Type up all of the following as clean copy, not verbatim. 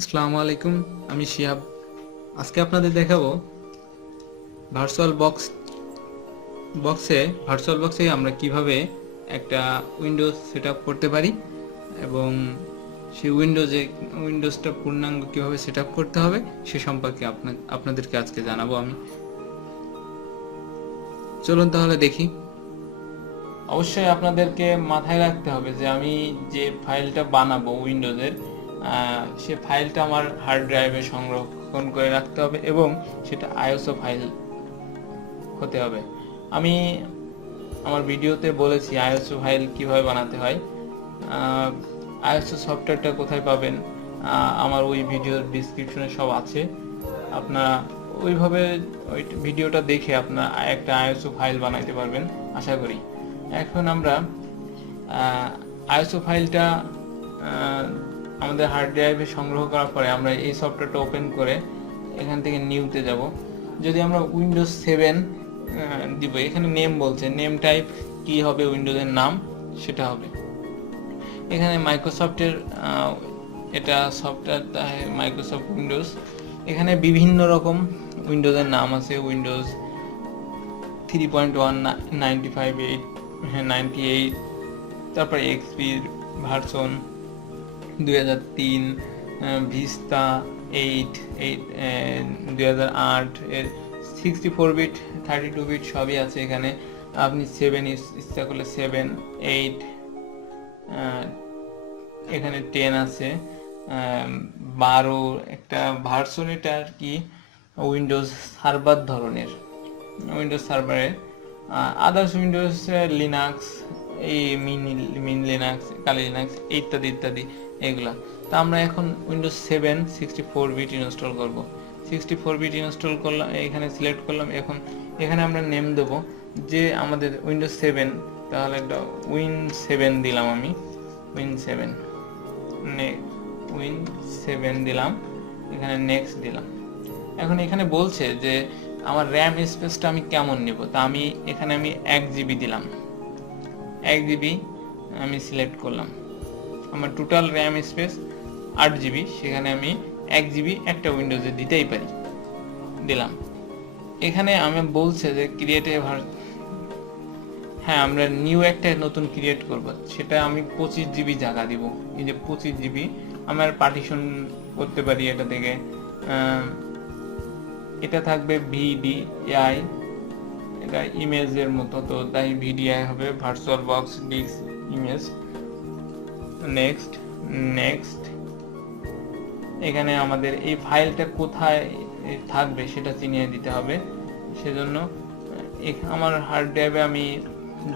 আসসালামু আলাইকুম, আমি শিহাব। আজকে আপনাদের দেখাবো ভার্চুয়াল বক্সে আমরা কিভাবে একটা উইন্ডোজ সেট আপ করতে পারি এবং সেই উইন্ডোজটা পূর্ণাঙ্গ কিভাবে সেট আপ করতে হবে সে সম্পর্কে আপনাদেরকে আজকে জানাবো আমি। চলুন তাহলে দেখি। অবশ্যই আপনাদেরকে মাথায় রাখতে হবে যে আমি যে ফাইলটা বানাবো উইন্ডোজের, সে ফাইলটা আমার হার্ড ড্রাইভে সংরক্ষণ করে রাখতে হবে এবং সেটা আইএসও ফাইল হতে হবে। আমি আমার ভিডিওতে বলেছি আইএসও ফাইল কিভাবে বানাতে হয়। আইএসও সফটওয়্যারটা কোথায় পাবেন আমার ওই ভিডিওর ডিসক্রিপশনে সব আছে। আপনারা ওইভাবে ওই ভিডিওটা দেখে আপনারা একটা আইএসও ফাইল বানাইতে পারবেন আশা করি। এখন আমরা আইএসও ফাইলটা আমাদের হার্ড ড্রাইভে সংগ্রহ করার পরে আমরা এই সফটওয়্যারটা ওপেন করে এখান থেকে নিউতে যাব। যদি আমরা উইন্ডোজ 7 দিব, এখানে নেম বলছে, নেম টাইপ কি হবে, উইন্ডোজের নাম সেটা হবে। এখানে মাইক্রোসফটের এটা সফটওয়্যার মাইক্রোসফট উইন্ডোজ। এখানে বিভিন্ন রকম উইন্ডোজের নাম আছে, উইন্ডোজ 3.1, 95, 98, তারপরে এক্সপির ভার্সন 2003, ভিস্তা 8, 2008 এর 64 বিট, 32 বিট সবই আছে এখানে। আপনি 7 ইচ্ছা করলে 7, 8, এখানে 10 আছে, 12 একটা ভার্সন। এটা আর কি উইন্ডোজ সার্ভার ধরনের, উইন্ডোজ সার্ভারের। আদার্স উইন্ডোজ লিনাক্স, এই মিন লিনাক্স, কালি লিনাক্স ইত্যাদি ইত্যাদি এগুলা। তো আমরা এখন উইন্ডোজ 7 64 বিট ইনস্টল করব। 64 বিট ইনস্টল করলাম, এখানে সিলেক্ট করলাম। এখন এখানে আমরা নেম দেব যে আমাদের উইন্ডোজ 7, তাহলে একটা উইন 7 দিলাম আমি, উইন 7 দিলাম, এখানে নেক্সট দিলাম। এখন এখানে বলছে যে আমার র্যাম স্পেসটা আমি কেমন নেব, তা আমি এখানে 1 জিবি দিলাম, 1 জিবি আমি সিলেক্ট করলাম। আমার টোটাল র্যাম স্পেস 8 জিবি, সেখানে আমি 1 জিবি একটা উইন্ডোজে দিতেই পারি, দিলাম। এখানে আমি বলছে যে ক্রিয়েট এ হ্যাঁ, আমরা নিউ একটা নতুন ক্রিয়েট করব, সেটা আমি 25 জিবি জায়গা দিব। এই যে 25 জিবি আমার পার্টিশন করতে পারি এটা থেকে। এটা থাকবে ভিডিআই, এটা ইমেজের মতো, তো তাই ভিডিআই হবে, virtual box disk image. Next next এখানে আমাদের এই ফাইলটা কোথায় থাকবে সেটা চিনিয়ে দিতে হবে। সেজন্য আমার হার্ড ড্রাইভে আমি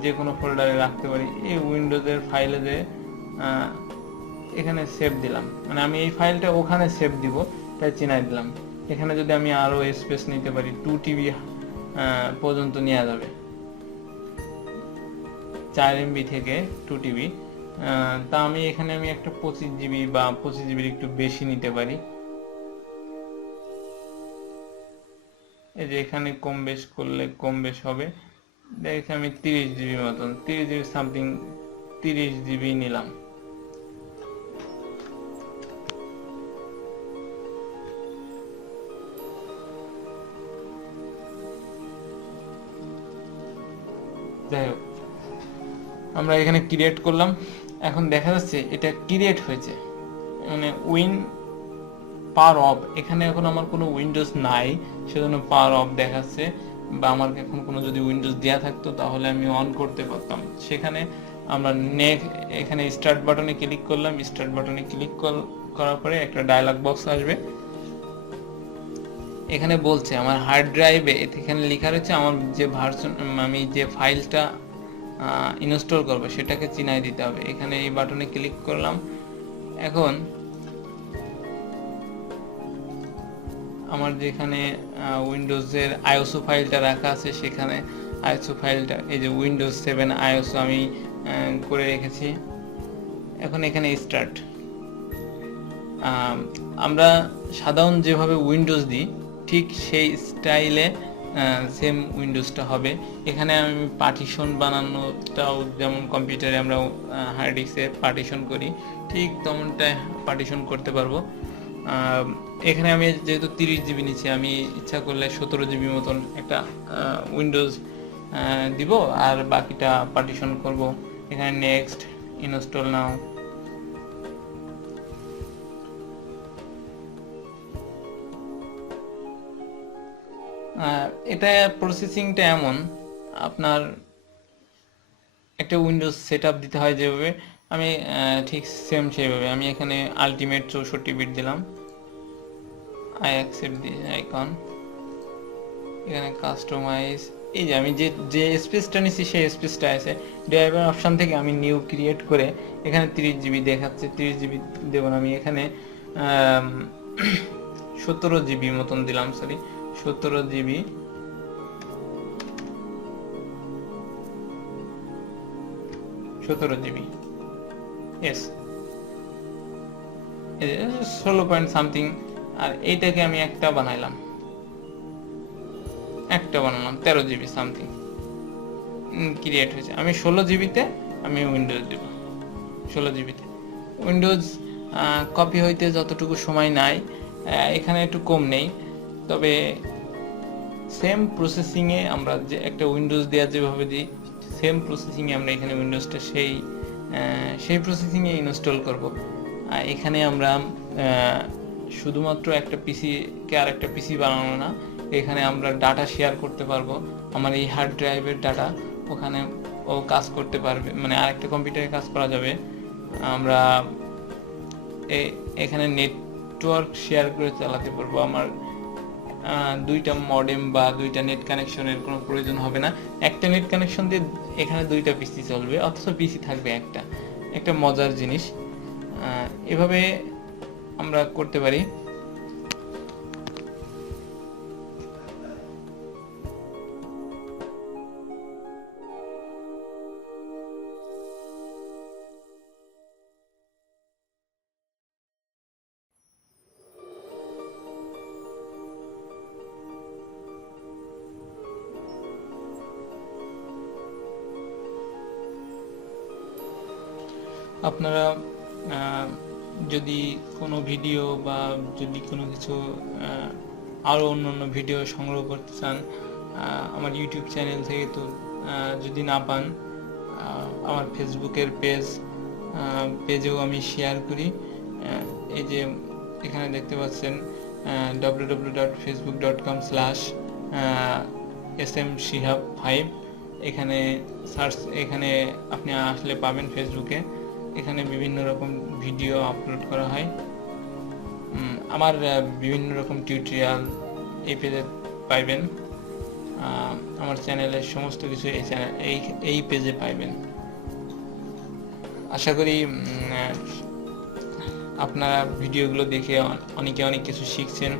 যে কোনো ফোল্ডারে রাখতে পারি। এই উইন্ডোজের ফাইলে যে এখানে সেভ দিলাম, মানে আমি এই ফাইলটা ওখানে সেভ দিব, তাই চিনাই দিলাম। এখানে যদি আমি আরো স্পেস নিতে পারি, 2 টিবি পর্যন্ত নেওয়া যাবে, 4 এমবি থেকে 2 টিবি। তা আমি এখানে একটা 25 জিবি বা 25 জিবির একটু বেশি নিতে পারি। এই যে এখানে কম বেশ করলে কম বেশ হবে। দেখি আমি 30 জিবি মতন, 30 জিবি সামথিং, 30 জিবি নিলাম। যাই হোক, আমরা এখানে ক্রিয়েট করলাম। এখন দেখা যাচ্ছে এটা ক্রিয়েট হয়েছে, মানে উইন পাওয়ার অফ। এখানে এখন আমার কোনো উইন্ডোজ নাই, সেজন্য পাওয়ার অফ দেখাচ্ছে। বা আমার এখন কোনো যদি উইন্ডোজ দেওয়া থাকতো তাহলে আমি অন করতে পারতাম। সেখানে আমরা এখানে স্টার্ট বাটনে ক্লিক করলাম। স্টার্ট বাটনে ক্লিক করার পরে একটা ডায়লগ বক্স আসবে। এখানে বলছে আমার হার্ড ড্রাইভে, এখানে লেখা রয়েছে আমার যে ভার্সন, আমি যে ফাইলটা ইনস্টল করবো সেটাকে চিনাই দিতে হবে। এখানে এই বাটনে ক্লিক করলাম। এখন আমার যেখানে উইন্ডোজের আইওএসও ফাইলটা রাখা আছে, সেখানে আইওএসও ফাইলটা, এই যে উইন্ডোজ 7 আইওএসও আমি করে রেখেছি। এখন এখানে স্টার্ট, আমরা সাধারণ যেভাবে উইন্ডোজ দিই ঠিক সেই স্টাইলে সেম উইন্ডোজটা হবে। এখানে আমি পার্টিশন বানানোটাও যেমন কম্পিউটারে আমরা হার্ড ডিস্কে পার্টিশন করি, ঠিক তেমনটাই পার্টিশন করতে পারবো। এখানে আমি যেহেতু 30 জিবি নিচ্ছি, আমি ইচ্ছা করলে 17 জিবি মতন একটা উইন্ডোজ দিব, আর বাকিটা পার্টিশন করব। এখানে নেক্সট, ইনস্টল নাও। এটা প্রসেসিংটা এমন, আপনার একটা উইন্ডোজ সেট আপ দিতে হয় যেভাবে, আমি ঠিক সেম সেইভাবে আমি এখানে আলটিমেট 64 বিট দিলাম, আই অ্যাকসেপ্ট দি আইকন, এখানে কাস্টমাইজ, এই যে আমি যে স্পেসটা নিচ্ছি সেই স্পেসটা আছে। ড্রাইভার অপশান থেকে আমি নিউ ক্রিয়েট করে এখানে 30 জিবি দেখাচ্ছে, 30 জিবি দেবো না, আমি এখানে 17 জিবি মতন দিলাম, sorry 17 GB. Yes, 16 point something. আর এইটাকে আমি একটা বানালাম 13 জিবি সামথিং ক্রিয়েট হয়েছে। আমি 16 জিবিতে আমি উইন্ডোজ দেব, 16 জিবিতে উইন্ডোজ কপি হইতে যতটুকু সময় নাই, এখানে একটু কম নেই, তবে সেম প্রসেসিংয়ে আমরা যে একটা উইন্ডোজ দেওয়া যেভাবে দিই, সেম প্রসেসিংয়ে আমরা এখানে উইন্ডোজটা সেই প্রসেসিংয়ে ইনস্টল করব। এখানে আমরা শুধুমাত্র একটা পিসিকে আর একটা পিসি বানানো না, এখানে আমরা ডাটা শেয়ার করতে পারবো। আমার এই হার্ড ড্রাইভের ডাটা ওখানে ও কাজ করতে পারবে, মানে আরেকটা কম্পিউটারে কাজ করা যাবে। আমরা এখানে নেটওয়ার্ক শেয়ার করে চালাতে পারবো। আমার দুইটা মডেম বা দুইটা নেট কানেকশনের কোনো প্রয়োজন হবে না, একটা নেট কানেকশন দিয়ে এখানে দুইটা পিসি চলবে, অথচ পিসি থাকবে একটা মজার জিনিস। এভাবে আমরা করতে পারি। আপনারা যদি কোনো ভিডিও বা যদি কোনো কিছু আরও অন্য ভিডিও সংগ্রহ করতে চান আমার ইউটিউব চ্যানেল থেকে, তো যদি না পান আমার ফেসবুকের পেজেও আমি শেয়ার করি। এই যে এখানে দেখতে পাচ্ছেন www.facebook.com/smshihab5, এখানে আপনি আসলে পাবেন ফেসবুকে। এখানে বিভিন্ন রকম ভিডিও আপলোড করা হয়, আমার বিভিন্ন রকম টিউটোরিয়াল এই পেজে পাইবেন। আমার চ্যানেলের সমস্ত কিছু এই পেজে পাইবেন। আশা করি আপনারা ভিডিওগুলো দেখে অনেক কিছু শিখছেন।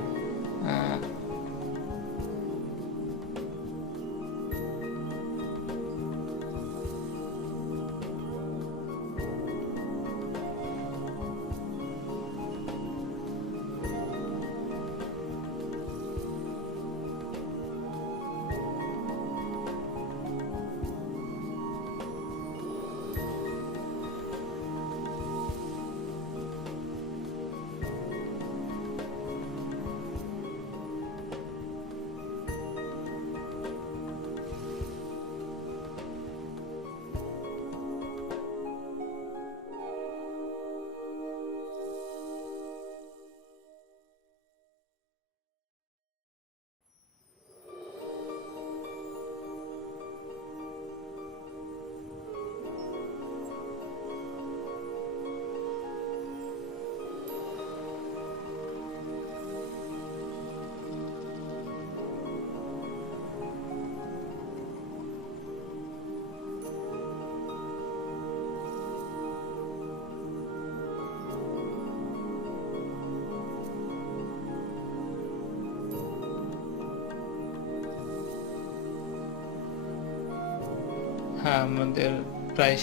হ্যাঁ, আমাদের প্রায়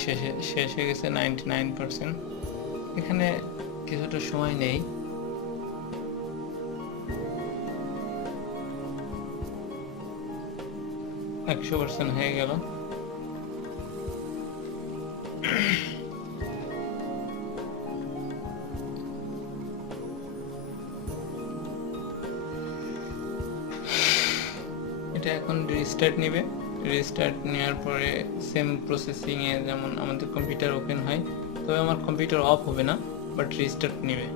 শেষ হয়ে গেছে 99%। এখানে কিছুটা সময় নেই, 100% হয়ে গেল। এটা এখন রিস্টার্ট নেবে। রিস্টার্ট নেওয়ার পরে সেম প্রসেসিংয়ে যেমন আমাদের কম্পিউটার ওপেন হয়, তবে আমার কম্পিউটার অফ হবে না, বাট রিস্টার্ট নেবে।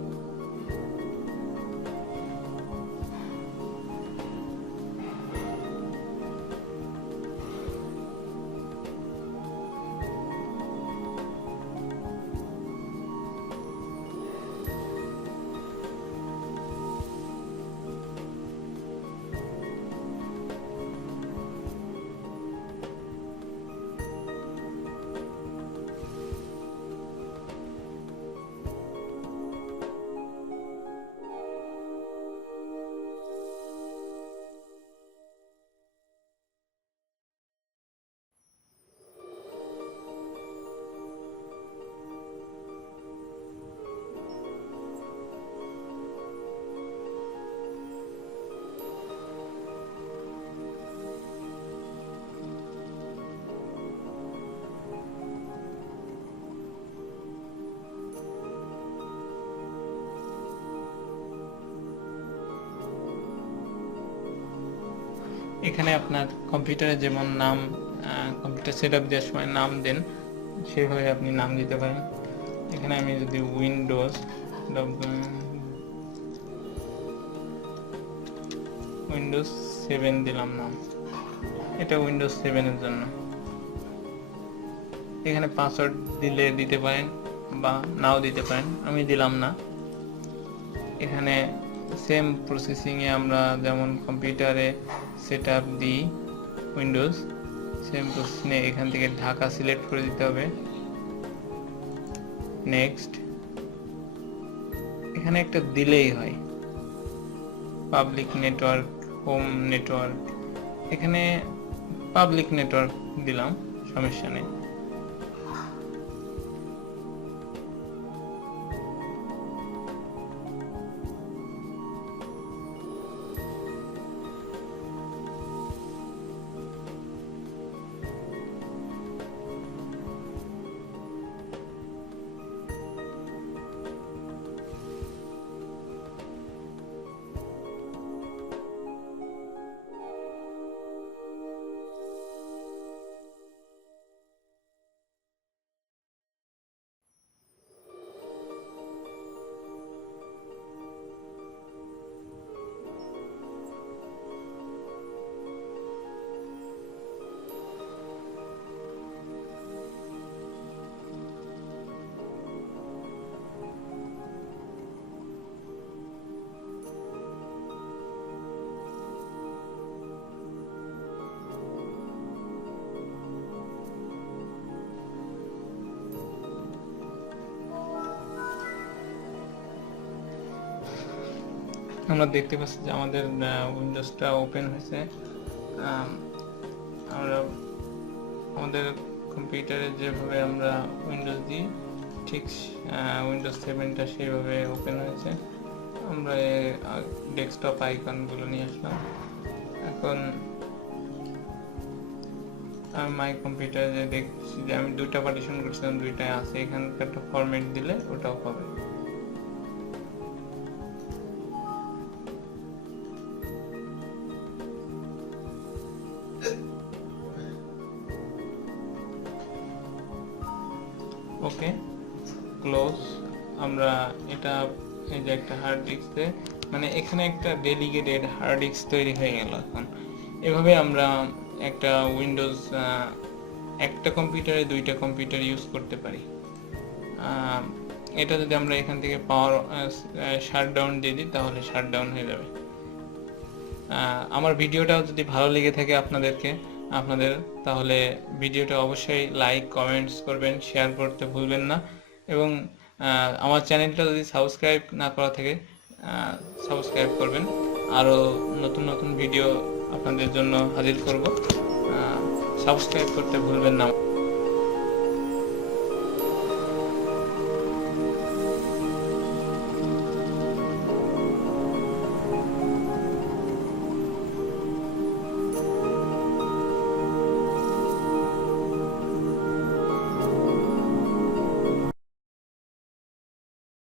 এখানে আপনার কম্পিউটারে যেমন নাম, কম্পিউটার সেট আপ দেওয়ার সময় নাম দেন, সেভাবে আপনি নাম দিতে পারেন। এখানে আমি যদি উইন্ডোজ 7 দিলাম নাম, এটা উইন্ডোজ 7 এর জন্য। এখানে পাসওয়ার্ড দিলে দিতে পারেন বা নাও দিতে পারেন, আমি দিলাম না। এখানে সেম প্রসেসিংয়ে আমরা যেমন কম্পিউটারে সেট আপ দিই উইন্ডোজ, সেম প্রসেসিংয়ে এখান থেকে ঢাকা সিলেক্ট করে দিতে হবে। নেক্সট, এখানে একটা দিলেই হয় পাবলিক নেটওয়ার্ক, হোম নেটওয়ার্ক। এখানে পাবলিক নেটওয়ার্ক দিলাম, সমস্যা নেই। আমরা দেখতে পাচ্ছি যে আমাদের উইন্ডোজটা ওপেন হয়েছে। আমরা আমাদের কম্পিউটারে যেভাবে আমরা উইন্ডোজ দিই, ঠিক উইন্ডোজ 7টা সেইভাবে ওপেন হয়েছে। আমরা ডেস্কটপ আইকনগুলো নিয়ে আসলাম। এখন আমি মাই কম্পিউটারে দেখছি যে আমি দুইটা পার্টিশন করছিলাম, দুইটাই আছে। এখানকার একটা ফরম্যাট দিলে ওটাও পাবে। ওকে, ক্লোজ। আমরা এটা এই যে একটা হার্ড ডিস্কে, মানে এখানে একটা ডেডিকেটেড হার্ড ডিস্ক তৈরি হয়ে গেল। এখন এভাবে আমরা একটা উইন্ডোজ একটা কম্পিউটারে দুইটা কম্পিউটার ইউজ করতে পারি। এটা যদি আমরা এখান থেকে পাওয়ার শাটডাউন দিয়ে দিই তাহলে শাটডাউন হয়ে যাবে। আমার ভিডিওটাও যদি ভালো লেগে থাকে আপনাদের তাহলে ভিডিওটা অবশ্যই লাইক কমেন্টস করবেন, শেয়ার করতে ভুলবেন না। এবং আমার চ্যানেলটা যদি সাবস্ক্রাইব না করা থাকে সাবস্ক্রাইব করবেন। আরও নতুন নতুন ভিডিও আপনাদের জন্য হাজির করব, সাবস্ক্রাইব করতে ভুলবেন না।